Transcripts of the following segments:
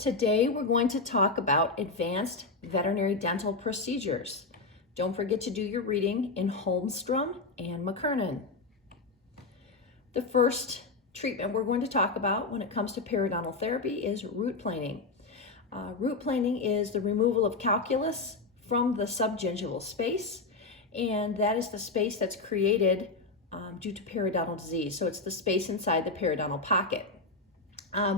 Today we're going to talk about advanced veterinary dental procedures. Don't forget to do your reading in Holmstrom and McKernan. The first treatment we're going to talk about when it comes to periodontal therapy is root planing. Root planing is the removal of calculus from the subgingival space, and that is the space that's created due to periodontal disease. So it's the space inside the periodontal pocket.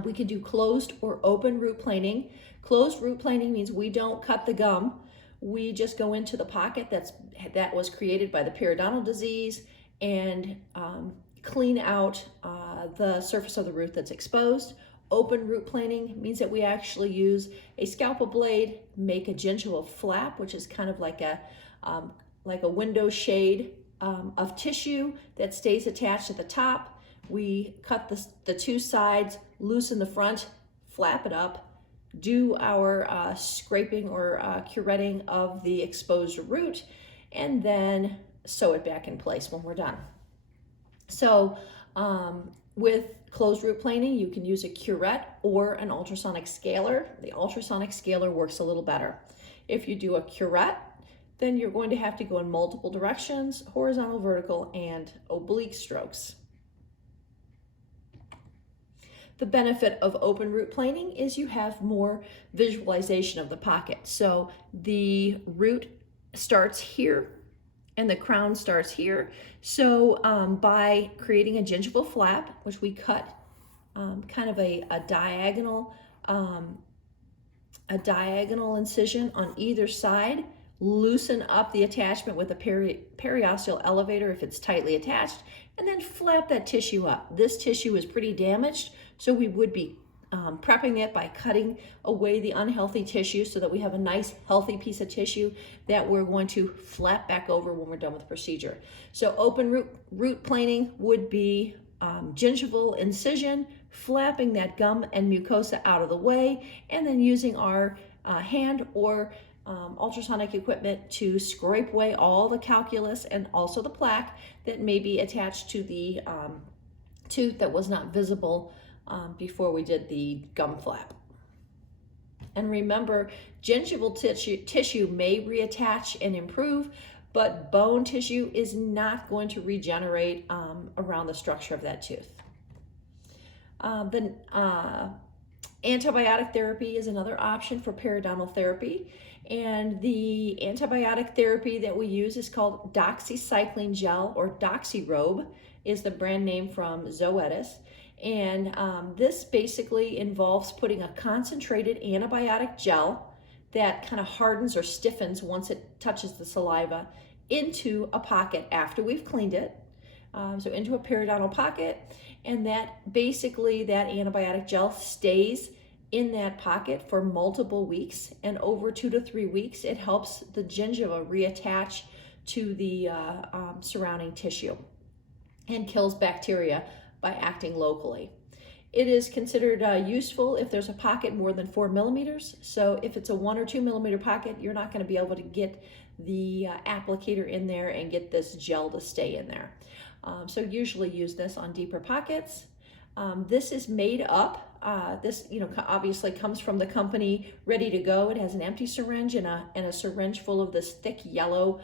We can do closed or open root planing. Closed root planing means we don't cut the gum. We just go into the pocket that was created by the periodontal disease and clean out the surface of the root that's exposed. Open root planing means that we actually use a scalpel blade, make a gingival flap, which is kind of like a window shade of tissue that stays attached at the top. We cut the two sides, loosen the front, flap it up, do our scraping or curetting of the exposed root, and then sew it back in place when we're done. So with closed root planing, you can use a curette or an ultrasonic scaler. The ultrasonic scaler works a little better. If you do a curette, then you're going to have to go in multiple directions, horizontal, vertical, and oblique strokes. The benefit of open root planing is you have more visualization of the pocket. So the root starts here and the crown starts here. So by creating a gingival flap, which we cut kind of a diagonal incision on either side, loosen up the attachment with a periosteal elevator if it's tightly attached, and then flap that tissue up. This tissue is pretty damaged, so we would be prepping it by cutting away the unhealthy tissue so that we have a nice healthy piece of tissue that we're going to flap back over when we're done with the procedure. So open root planing would be gingival incision, flapping that gum and mucosa out of the way, and then using our hand or ultrasonic equipment to scrape away all the calculus and also the plaque that may be attached to the tooth that was not visible before we did the gum flap. And remember, gingival tissue may reattach and improve, but bone tissue is not going to regenerate around the structure of that tooth. Antibiotic therapy is another option for periodontal therapy, and the antibiotic therapy that we use is called doxycycline gel, or Doxyrobe is the brand name from Zoetis. And this basically involves putting a concentrated antibiotic gel that kind of hardens or stiffens once it touches the saliva into a pocket after we've cleaned it. So into a periodontal pocket, and that basically that antibiotic gel stays in that pocket for multiple weeks, and over 2 to 3 weeks it helps the gingiva reattach to the surrounding tissue and kills bacteria by acting locally. It is considered useful if there's a pocket more than 4 millimeters. So if it's a 1 or 2 millimeter pocket, you're not going to be able to get the applicator in there and get this gel to stay in there. So usually use this on deeper pockets. This is made up. This obviously comes from the company ready to go. It has an empty syringe and a syringe full of this thick yellow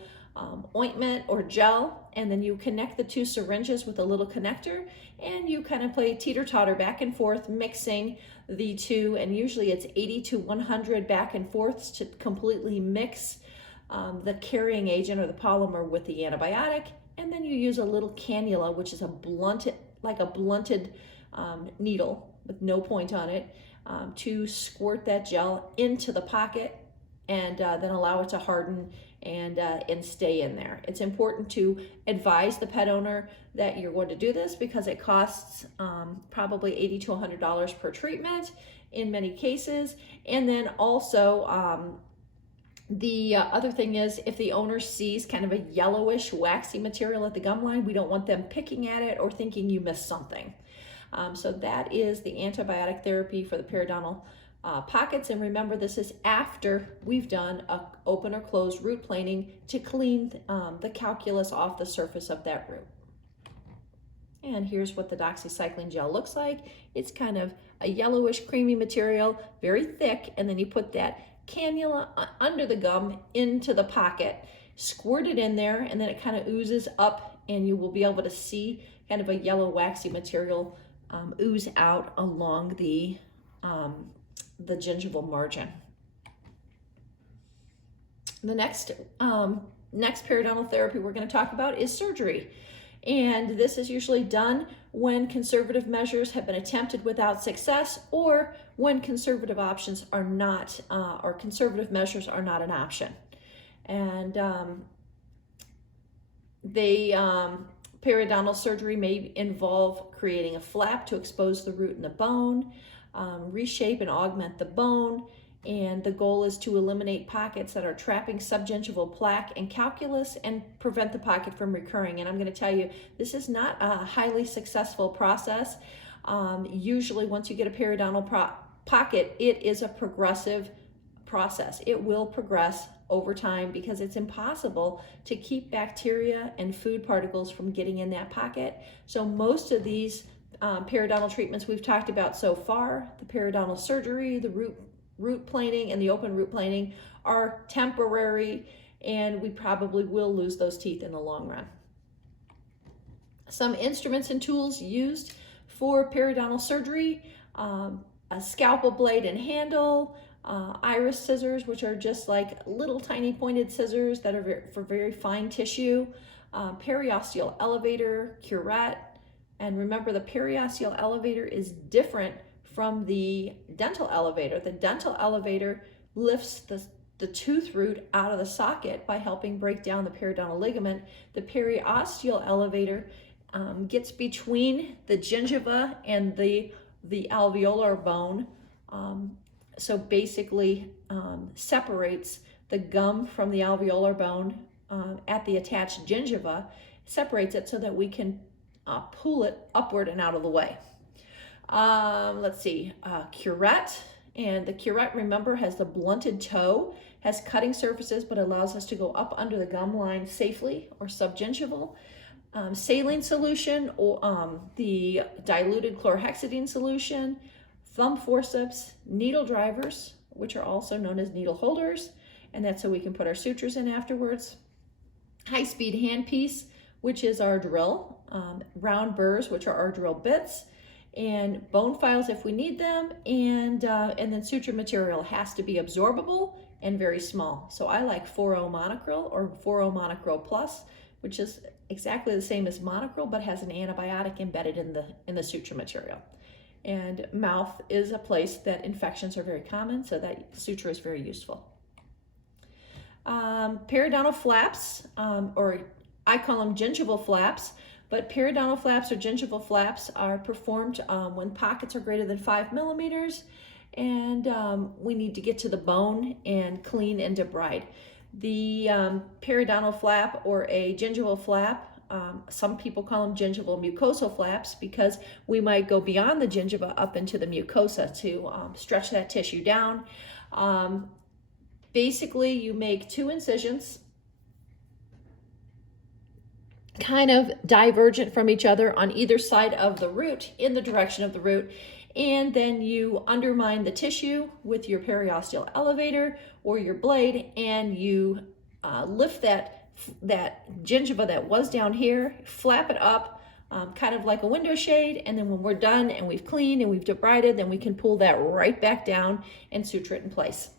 ointment or gel, and then you connect the two syringes with a little connector, and you kind of play teeter-totter back and forth, mixing the two, and usually it's 80 to 100 back and forths to completely mix the carrying agent or the polymer with the antibiotic. And then you use a little cannula, which is a blunted needle with no point on it, to squirt that gel into the pocket and then allow it to harden and stay in there. It's important to advise the pet owner that you're going to do this because it costs probably $80 to $100 per treatment in many cases. And then also the other thing is, if the owner sees kind of a yellowish waxy material at the gum line, we don't want them picking at it or thinking you missed something. So that is the antibiotic therapy for the periodontal pockets. And remember, this is after we've done a open or closed root planing to clean the calculus off the surface of that root. And here's what the doxycycline gel looks like. It's kind of a yellowish creamy material, very thick, and then you put that cannula under the gum into the pocket, squirt it in there, and then it kind of oozes up, and you will be able to see kind of a yellow waxy material ooze out along the gingival margin. The next periodontal therapy we're going to talk about is surgery. And this is usually done when conservative measures have been attempted without success, or when conservative options are not, or conservative measures are not an option. And periodontal surgery may involve creating a flap to expose the root and the bone, reshape and augment the bone, and the goal is to eliminate pockets that are trapping subgingival plaque and calculus and prevent the pocket from recurring. And I'm going to tell you, this is not a highly successful process. Usually once you get a periodontal pocket, it is a progressive process. It will progress over time because it's impossible to keep bacteria and food particles from getting in that pocket. So most of these periodontal treatments we've talked about so far, the periodontal surgery, the root planing, and the open root planing, are temporary, and we probably will lose those teeth in the long run. Some instruments and tools used for periodontal surgery: a scalpel blade and handle, iris scissors, which are just like little tiny pointed scissors that are for very fine tissue, periosteal elevator, curette. And remember, the periosteal elevator is different from the dental elevator. The dental elevator lifts the tooth root out of the socket by helping break down the periodontal ligament. The periosteal elevator gets between the gingiva and the alveolar bone, so basically separates the gum from the alveolar bone at the attached gingiva, separates it so that we can pull it upward and out of the way. Let's see, curette. And the curette, remember, has the blunted toe, has cutting surfaces, but allows us to go up under the gum line safely, or subgingival. Saline solution, or the diluted chlorhexidine solution, thumb forceps, needle drivers, which are also known as needle holders, and that's so we can put our sutures in afterwards. High-speed handpiece, which is our drill, round burrs, which are our drill bits, and bone files if we need them, and then suture material has to be absorbable and very small. So I like 4O monocryl or 4O monocryl plus, which is exactly the same as monocryl but has an antibiotic embedded in the suture material. And mouth is a place that infections are very common, so that suture is very useful. Periodontal flaps, or I call them gingival flaps, but periodontal flaps or gingival flaps are performed when pockets are greater than 5 millimeters, and we need to get to the bone and clean and debride. The periodontal flap or a gingival flap, some people call them gingival mucosal flaps because we might go beyond the gingiva up into the mucosa to stretch that tissue down. Basically, you make 2 incisions kind of divergent from each other on either side of the root in the direction of the root, and then you undermine the tissue with your periosteal elevator or your blade, and you lift that gingiva that was down here, flap it up kind of like a window shade, and then when we're done and we've cleaned and we've debrided, then we can pull that right back down and suture it in place.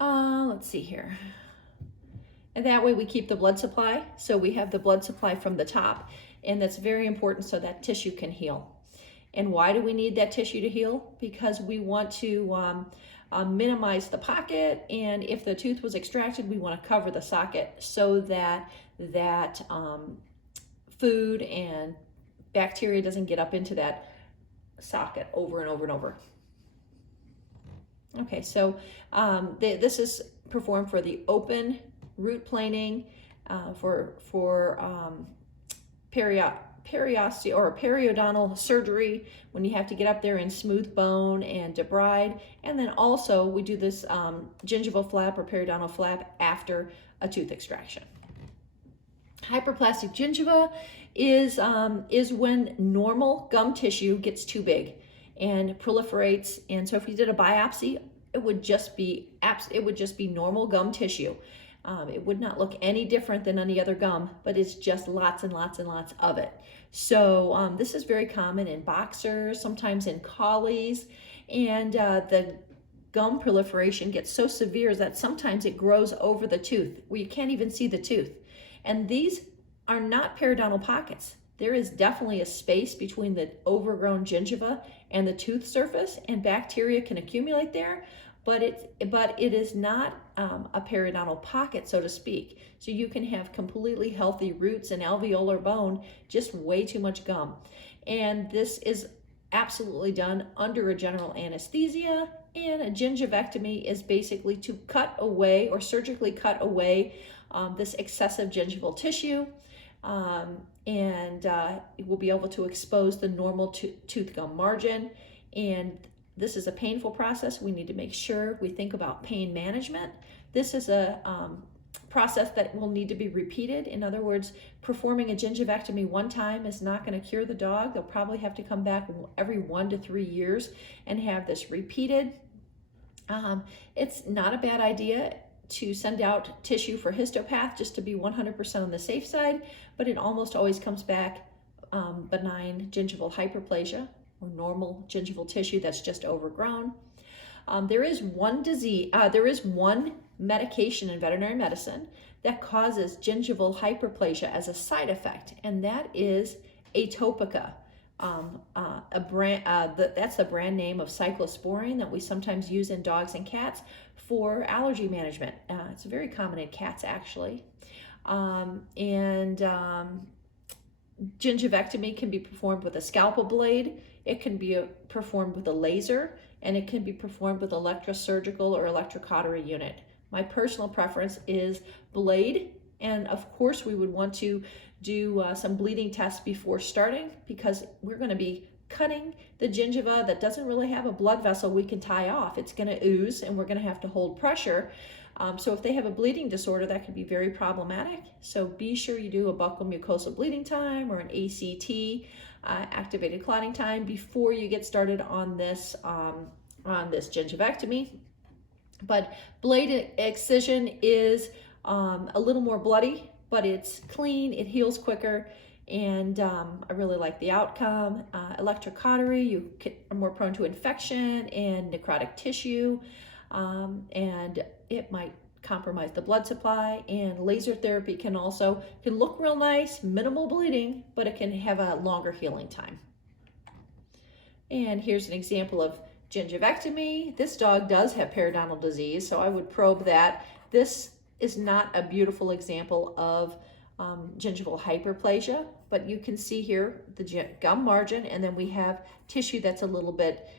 Let's see here. And that way we keep the blood supply. So we have the blood supply from the top, and that's very important so that tissue can heal. And why do we need that tissue to heal? Because we want to minimize the pocket, and if the tooth was extracted, we want to cover the socket so that food and bacteria doesn't get up into that socket over and over and over. Okay, so this is performed for the open root planing, for periosteal or periodontal surgery when you have to get up there and smooth bone and debride, and then also we do this gingival flap or periodontal flap after a tooth extraction. Hyperplastic gingiva is when normal gum tissue gets too big and proliferates. And so if you did a biopsy, it would just be normal gum tissue. It would not look any different than any other gum, but it's just lots and lots and lots of it. So this is very common in boxers, sometimes in collies, and the gum proliferation gets so severe that sometimes it grows over the tooth where you can't even see the tooth. And these are not periodontal pockets. There is definitely a space between the overgrown gingiva and the tooth surface, and bacteria can accumulate there, but it is not a periodontal pocket, so to speak. So you can have completely healthy roots and alveolar bone, just way too much gum. And this is absolutely done under a general anesthesia, and a gingivectomy is basically to cut away or surgically cut away this excessive gingival tissue, and it will be able to expose the normal tooth gum margin. And this is a painful process. We need to make sure we think about pain management. This is a process that will need to be repeated. In other words, performing a gingivectomy one time is not going to cure the dog. They'll probably have to come back every 1 to 3 years and have this repeated. It's not a bad idea to send out tissue for histopath just to be 100% on the safe side, but it almost always comes back benign gingival hyperplasia or normal gingival tissue that's just overgrown. There is one medication in veterinary medicine that causes gingival hyperplasia as a side effect, and that is Atopica. That's the brand name of cyclosporine that we sometimes use in dogs and cats for allergy management. It's very common in cats, actually. Gingivectomy can be performed with a scalpel blade. It can be performed with a laser, and it can be performed with electrosurgical or electrocautery unit. My personal preference is blade, and of course we would want to do some bleeding tests before starting, because we're going to be cutting the gingiva that doesn't really have a blood vessel we can tie off. It's going to ooze, and we're going to have to hold pressure. So if they have a bleeding disorder, that can be very problematic. So be sure you do a buccal mucosal bleeding time or an ACT, activated clotting time, before you get started on this gingivectomy. But blade excision is a little more bloody, but it's clean, it heals quicker, and I really like the outcome. Electrocautery, you are more prone to infection and necrotic tissue, and it might compromise the blood supply. And laser therapy can look real nice, minimal bleeding, but it can have a longer healing time. And here's an example of gingivectomy. This dog does have periodontal disease, so I would probe that. This is not a beautiful example of gingival hyperplasia, but you can see here the gum margin, and then we have tissue that's a little bit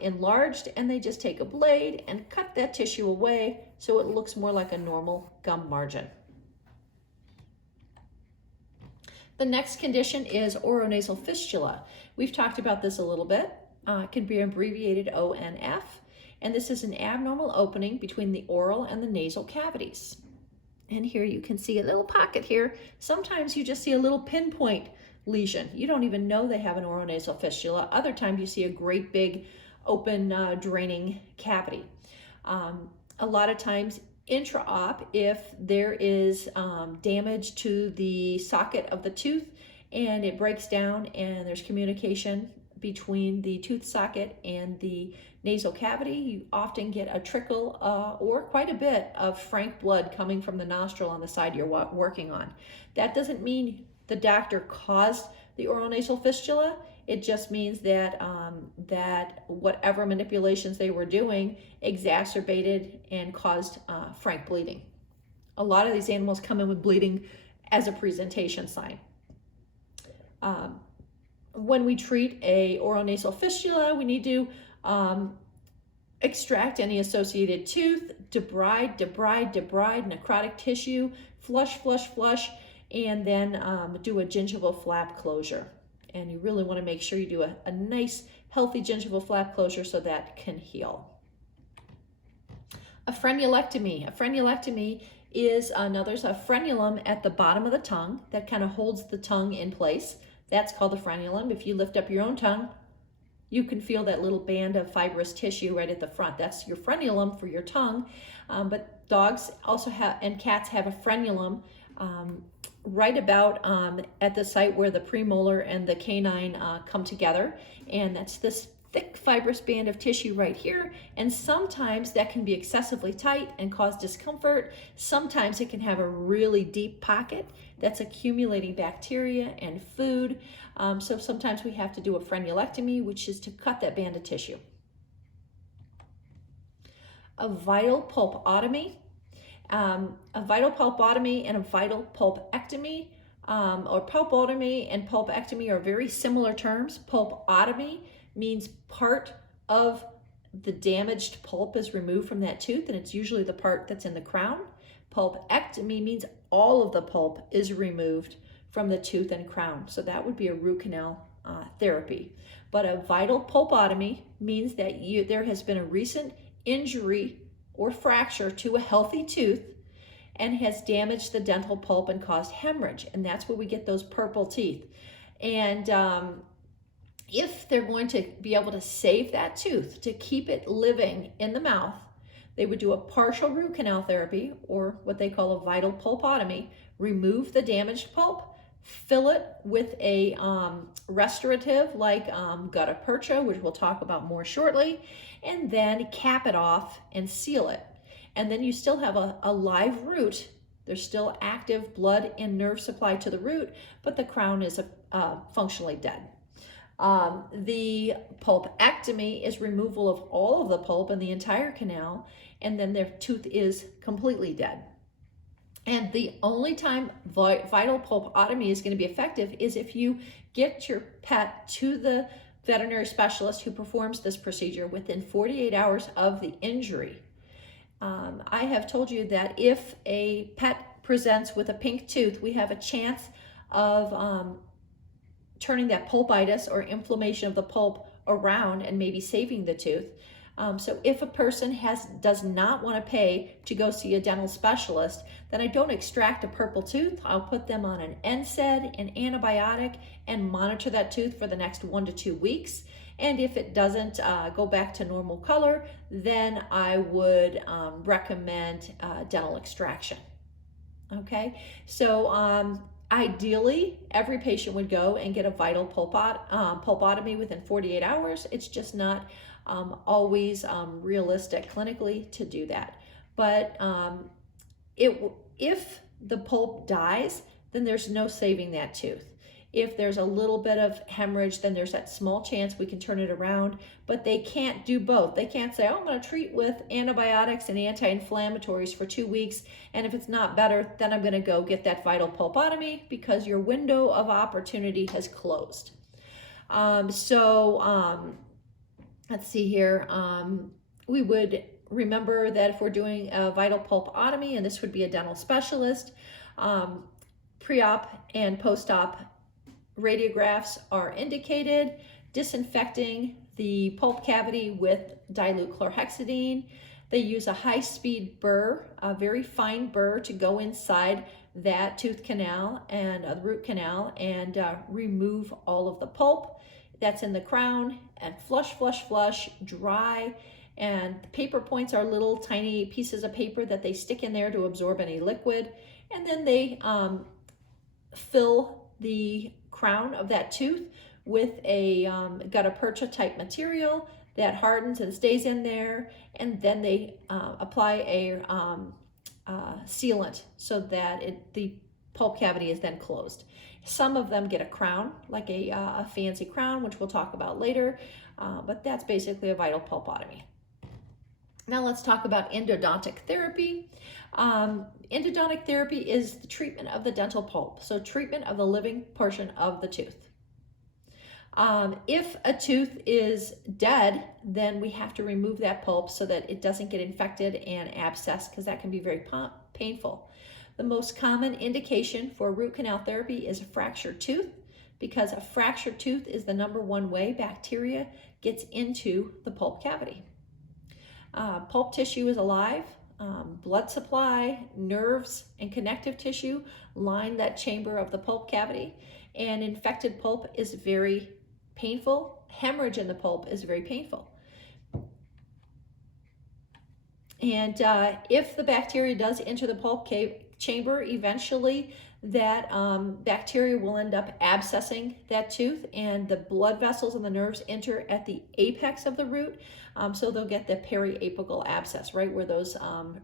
enlarged, and they just take a blade and cut that tissue away so it looks more like a normal gum margin. The next condition is oronasal fistula. We've talked about this a little bit. It can be abbreviated ONF, and this is an abnormal opening between the oral and the nasal cavities. And here you can see a little pocket here. Sometimes you just see a little pinpoint lesion. You don't even know they have an oronasal fistula. Other times you see a great big open draining cavity. A lot of times intra-op, if there is damage to the socket of the tooth and it breaks down and there's communication between the tooth socket and the nasal cavity, you often get a trickle or quite a bit of frank blood coming from the nostril on the side you're working on. That doesn't mean the doctor caused the oronasal fistula. It just means that that whatever manipulations they were doing exacerbated and caused frank bleeding. A lot of these animals come in with bleeding as a presentation sign. When we treat a oronasal fistula, we need to extract any associated tooth, debride, necrotic tissue, flush, and then do a gingival flap closure. And you really want to make sure you do a nice, healthy gingival flap closure so that can heal. A frenulectomy. A frenulectomy is, now there's a frenulum at the bottom of the tongue that kind of holds the tongue in place. That's called the frenulum. If you lift up your own tongue, you can feel that little band of fibrous tissue right at the front. That's your frenulum for your tongue. But dogs also have, and cats have a frenulum right about at the site where the premolar and the canine come together. And that's this thick fibrous band of tissue right here. And sometimes that can be excessively tight and cause discomfort. Sometimes it can have a really deep pocket that's accumulating bacteria and food. So sometimes we have to do a frenulectomy, which is to cut that band of tissue. A vital pulpotomy. A vital pulpotomy and a vital pulpectomy, or pulpotomy and pulpectomy are very similar terms. Pulpotomy means part of the damaged pulp is removed from that tooth, and it's usually the part that's in the crown. Pulpectomy means all of the pulp is removed from the tooth and crown. So that would be a root canal therapy. But a vital pulpotomy means that there has been a recent injury or fracture to a healthy tooth and has damaged the dental pulp and caused hemorrhage. And that's where we get those purple teeth. And if they're going to be able to save that tooth, to keep it living in the mouth, they would do a partial root canal therapy, or what they call a vital pulpotomy, remove the damaged pulp, fill it with a restorative like gutta percha, which we'll talk about more shortly, and then cap it off and seal it. And then you still have a live root. There's still active blood and nerve supply to the root, but the crown is functionally dead. The pulpectomy is removal of all of the pulp in the entire canal, and then their tooth is completely dead. And the only time vital pulpotomy is going to be effective is if you get your pet to the veterinary specialist who performs this procedure within 48 hours of the injury. I have told you that if a pet presents with a pink tooth, we have a chance of turning that pulpitis or inflammation of the pulp around and maybe saving the tooth. So if a person does not want to pay to go see a dental specialist, then I don't extract a purple tooth. I'll put them on an NSAID, an antibiotic, and monitor that tooth for the next 1 to 2 weeks. And if it doesn't go back to normal color, then I would recommend dental extraction. Okay, so ideally, every patient would go and get a vital pulpotomy within 48 hours. It's just not always realistic clinically to do that. But if the pulp dies, then there's no saving that tooth. If there's a little bit of hemorrhage, then there's that small chance we can turn it around, but they can't do both. They can't say, oh, I'm going to treat with antibiotics and anti-inflammatories for 2 weeks, and if it's not better, then I'm going to go get that vital pulpotomy, because your window of opportunity has closed. Let's see here. We would remember that if we're doing a vital pulpotomy, and this would be a dental specialist, pre-op and post-op radiographs are indicated. Disinfecting the pulp cavity with dilute chlorhexidine. They use a high-speed burr, a very fine burr, to go inside that tooth canal and the root canal and remove all of the pulp that's in the crown, and flush, dry. And the paper points are little tiny pieces of paper that they stick in there to absorb any liquid. And then they fill the crown of that tooth with a gutta percha type material that hardens and stays in there. And then they apply a sealant so that the pulp cavity is then closed. Some of them get a crown, like a fancy crown, which we'll talk about later, but that's basically a vital pulpotomy. Now let's talk about endodontic therapy. Endodontic therapy is the treatment of the dental pulp, so treatment of the living portion of the tooth. If a tooth is dead, then we have to remove that pulp so that it doesn't get infected and abscess, because that can be very painful. The most common indication for root canal therapy is a fractured tooth, because a fractured tooth is the #1 way bacteria gets into the pulp cavity. Pulp tissue is alive. blood supply, nerves, and connective tissue line that chamber of the pulp cavity. And infected pulp is very painful. Hemorrhage in the pulp is very painful. And if the bacteria does enter the pulp chamber, eventually that bacteria will end up abscessing that tooth, and the blood vessels and the nerves enter at the apex of the root. So they'll get the periapical abscess, right where those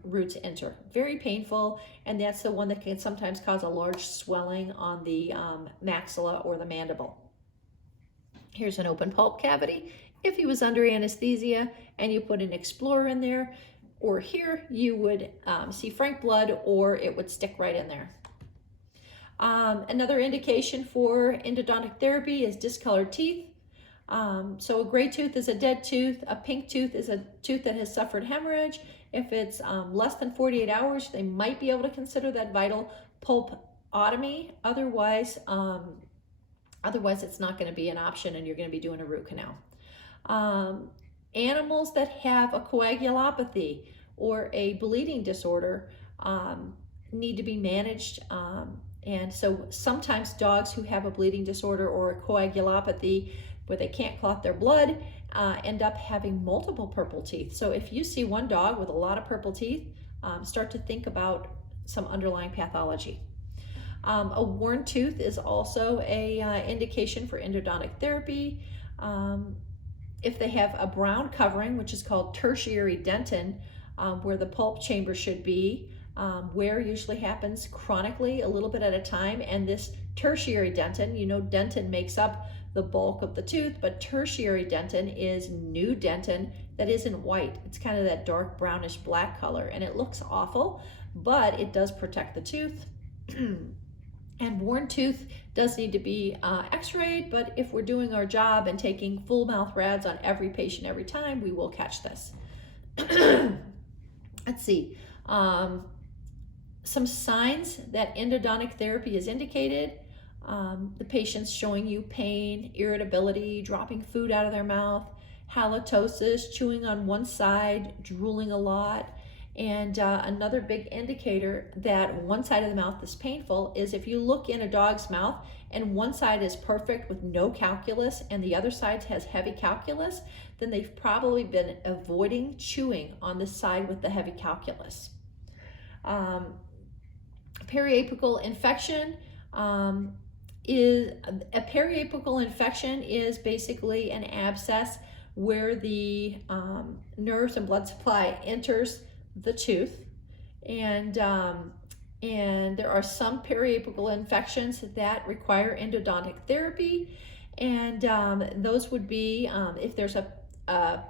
roots enter. Very painful, and that's the one that can sometimes cause a large swelling on the maxilla or the mandible. Here's an open pulp cavity. If he was under anesthesia and you put an Explorer in there, or here, you would see frank blood, or it would stick right in there. Another indication for endodontic therapy is discolored teeth. So a gray tooth is a dead tooth. A pink tooth is a tooth that has suffered hemorrhage. If it's less than 48 hours, they might be able to consider that vital pulpotomy. Otherwise, it's not going to be an option, and you're going to be doing a root canal. Animals that have a coagulopathy or a bleeding disorder need to be managed. And so sometimes dogs who have a bleeding disorder or a coagulopathy where they can't clot their blood end up having multiple purple teeth. So if you see one dog with a lot of purple teeth, start to think about some underlying pathology. A worn tooth is also a indication for endodontic therapy. If they have a brown covering, which is called tertiary dentin, where the pulp chamber should be, wear usually happens chronically, a little bit at a time, and this tertiary dentin, you know, dentin makes up the bulk of the tooth, but tertiary dentin is new dentin that isn't white. It's kind of that dark brownish black color, and it looks awful, but it does protect the tooth. And worn tooth does need to be x-rayed, but if we're doing our job and taking full mouth rads on every patient every time, we will catch this. Let's see. Some signs that endodontic therapy is indicated. The patient's showing you pain, irritability, dropping food out of their mouth, halitosis, chewing on one side, drooling a lot. And another big indicator that one side of the mouth is painful is if you look in a dog's mouth and one side is perfect with no calculus and the other side has heavy calculus, then they've probably been avoiding chewing on the side with the heavy calculus. Periapical infection is basically an abscess where the nerves and blood supply enters the tooth, and there are some periapical infections that require endodontic therapy, and those would be if there's a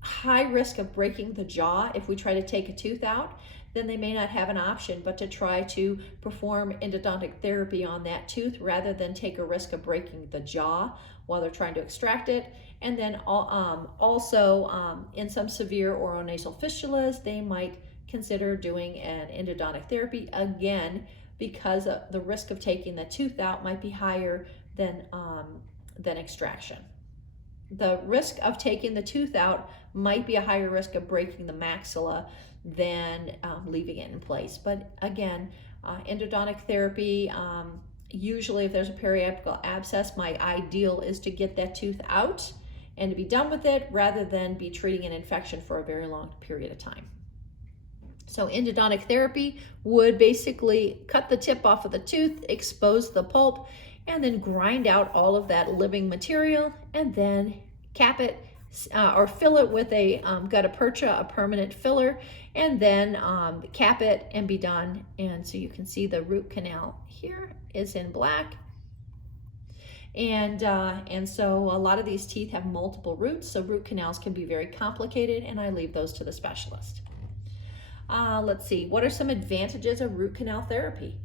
high risk of breaking the jaw. If we try to take a tooth out, then they may not have an option but to try to perform endodontic therapy on that tooth rather than take a risk of breaking the jaw while they're trying to extract it. And then also in some severe oronasal fistulas, they might consider doing an endodontic therapy, again, because the risk of taking the tooth out might be higher than extraction. The risk of taking the tooth out might be a higher risk of breaking the maxilla than leaving it in place. But again, endodontic therapy, usually if there's a periapical abscess, my ideal is to get that tooth out and to be done with it rather than be treating an infection for a very long period of time. So endodontic therapy would basically cut the tip off of the tooth, expose the pulp, and then grind out all of that living material and then cap it or fill it with a gutta percha, a permanent filler, and then cap it and be done. And so you can see the root canal here is in black. And so a lot of these teeth have multiple roots, so root canals can be very complicated, and I leave those to the specialist. Let's see, what are some advantages of root canal therapy?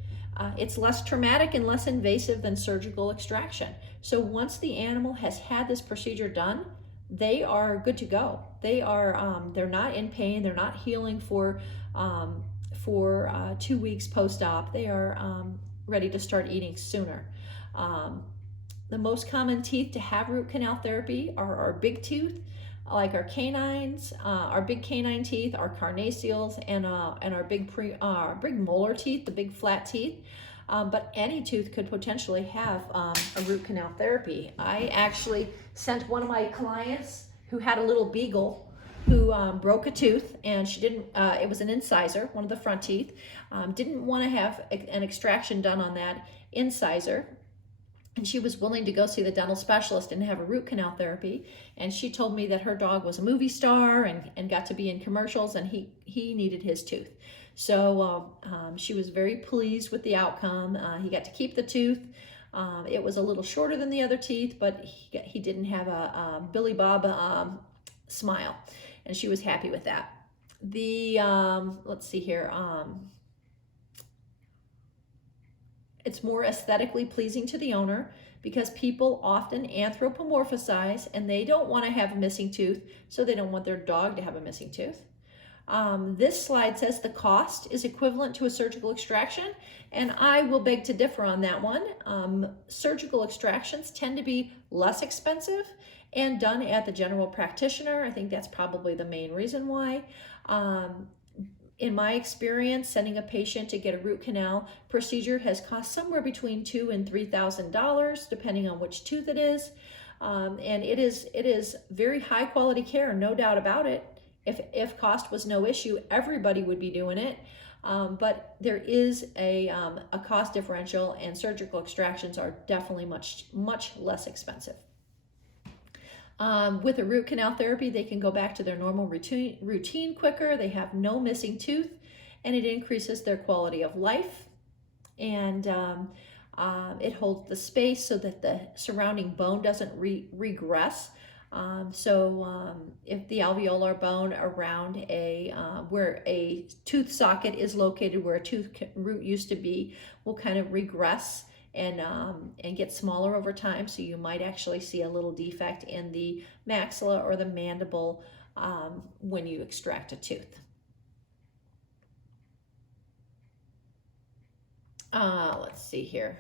It's less traumatic and less invasive than surgical extraction. So once the animal has had this procedure done, they are good to go. They are they're not in pain. They're not healing for 2 weeks post-op. They are ready to start eating sooner. The most common teeth to have root canal therapy are our big tooth, like our canines, our big canine teeth, our carnassials, and our big molar teeth, the big flat teeth. But any tooth could potentially have a root canal therapy. I actually sent one of my clients who had a little beagle who broke a tooth, and she didn't, it was an incisor, one of the front teeth, didn't want to have an extraction done on that incisor. And she was willing to go see the dental specialist and have a root canal therapy. And she told me that her dog was a movie star and got to be in commercials, and he needed his tooth. So she was very pleased with the outcome. He got to keep the tooth. It was a little shorter than the other teeth, but he didn't have a Billy Bob smile, and she was happy with that. Let's see here. It's more aesthetically pleasing to the owner because people often anthropomorphize and they don't want to have a missing tooth, so they don't want their dog to have a missing tooth. This slide says the cost is equivalent to a surgical extraction, and I will beg to differ on that one. Surgical extractions tend to be less expensive and done at the general practitioner. I think that's probably the main reason why. In my experience, sending a patient to get a root canal procedure has cost somewhere between $2,000 and $3,000, depending on which tooth it is. And it is very high quality care, no doubt about it. If cost was no issue, everybody would be doing it. But there is a cost differential, and surgical extractions are definitely much less expensive. With a root canal therapy, they can go back to their normal routine quicker. They have no missing tooth, and it increases their quality of life. And it holds the space so that the surrounding bone doesn't regress. If the alveolar bone around where a tooth socket is located, where a tooth root used to be, will kind of regress and get smaller over time. So you might actually see a little defect in the maxilla or the mandible when you extract a tooth. Let's see here.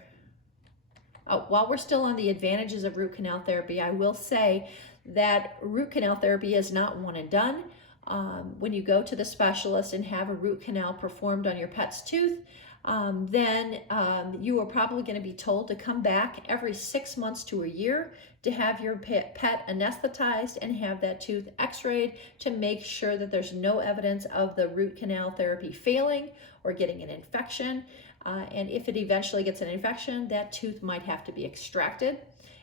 Oh, while we're still on the advantages of root canal therapy, I will say that root canal therapy is not one and done. When you go to the specialist and have a root canal performed on your pet's tooth, then you are probably going to be told to come back every 6 months to a year to have your pet anesthetized and have that tooth x-rayed to make sure that there's no evidence of the root canal therapy failing or getting an infection. And if it eventually gets an infection, that tooth might have to be extracted,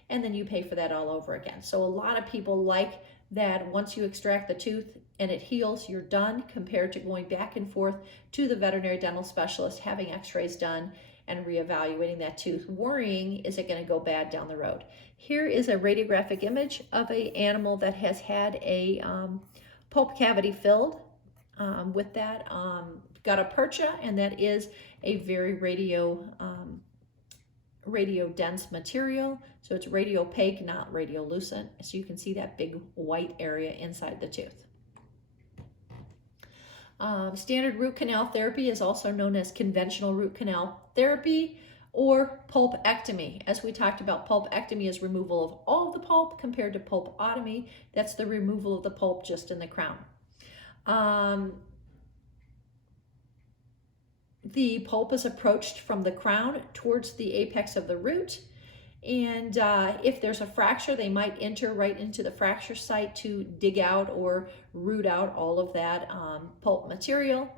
and then you pay for that all over again. So a lot of people like that once you extract the tooth and it heals, you're done, compared to going back and forth to the veterinary dental specialist, having x-rays done and reevaluating that tooth, worrying, is it going to go bad down the road? Here is a radiographic image of an animal that has had a pulp cavity filled with that gutta percha, and that is a very radio dense material. So it's radiopaque, not radiolucent. So you can see that big white area inside the tooth. Standard root canal therapy is also known as conventional root canal therapy or pulpectomy. As we talked about, pulpectomy is removal of all of the pulp, compared to pulpotomy. That's the removal of the pulp just in the crown. The pulp is approached from the crown towards the apex of the root. And if there's a fracture, they might enter right into the fracture site to dig out or root out all of that pulp material.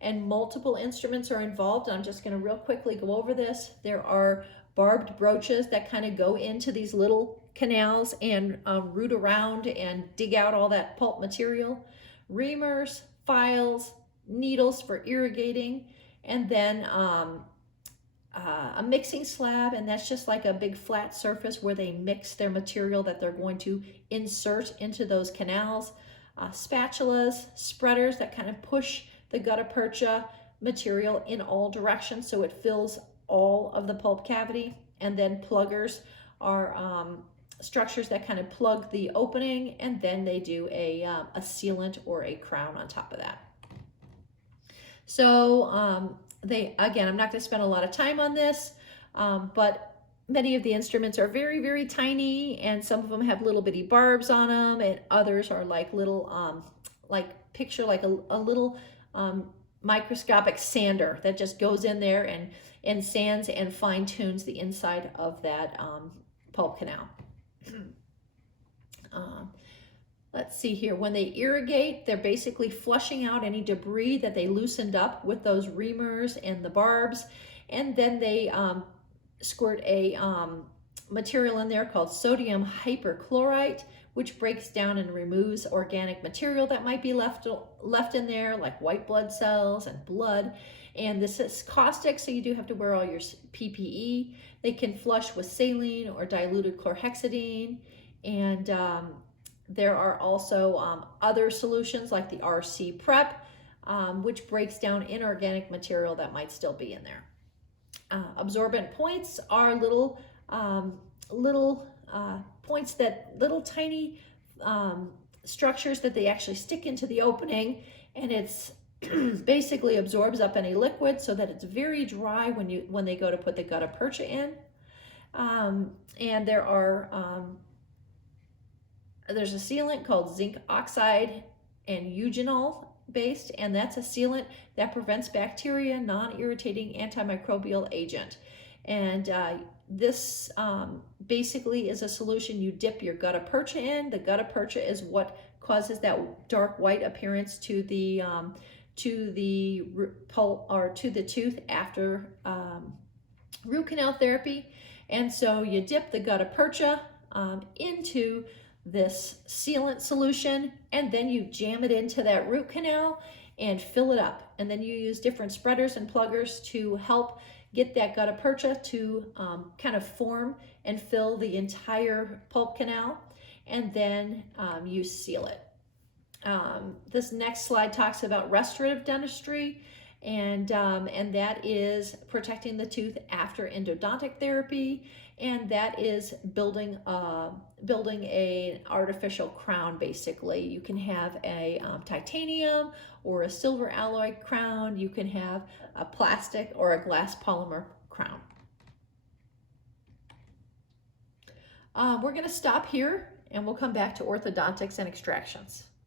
And multiple instruments are involved. I'm just going to real quickly go over this. There are barbed brooches that kind of go into these little canals and root around and dig out all that pulp material. Reamers, files, needles for irrigating, and then a mixing slab, and that's just like a big flat surface where they mix their material that they're going to insert into those canals. Spatulas, spreaders that kind of push the gutta percha material in all directions so it fills all of the pulp cavity, and then pluggers are structures that kind of plug the opening, and then they do a sealant or a crown on top of that. So again, I'm not going to spend a lot of time on this, but Many of the instruments are very, very tiny, and some of them have little bitty barbs on them, and others are like little, picture like a little microscopic sander that just goes in there and sands and fine tunes the inside of that pulp canal. Let's see here. When they irrigate, they're basically flushing out any debris that they loosened up with those reamers and the barbs, and then they squirt a material in there called sodium hyperchlorite, which breaks down and removes organic material that might be left in there, like white blood cells and blood. And this is caustic, so you do have to wear all your PPE. They can flush with saline or diluted chlorhexidine, and there are also other solutions like the RC prep, which breaks down inorganic material that might still be in there. Absorbent points are little points, that little tiny structures that they actually stick into the opening, and it's basically absorbs up any liquid so that it's very dry when they go to put the gutta percha in. And there are there's a sealant called zinc oxide and eugenol based, and that's a sealant that prevents bacteria, non-irritating antimicrobial agent. And this basically is a solution you dip your gutta percha in. The gutta percha is what causes that dark white appearance to the pulp or to the tooth after root canal therapy. And so you dip the gutta percha into this sealant solution, and then you jam it into that root canal and fill it up. And then you use different spreaders and pluggers to help get that gutta percha to kind of form and fill the entire pulp canal, and then you seal it. This next slide talks about restorative dentistry, and that is protecting the tooth after endodontic therapy, and that is building an artificial crown. Basically, you can have a titanium or a silver alloy crown. You can have a plastic or a glass polymer crown. We're going to stop here, and we'll come back to orthodontics and extractions.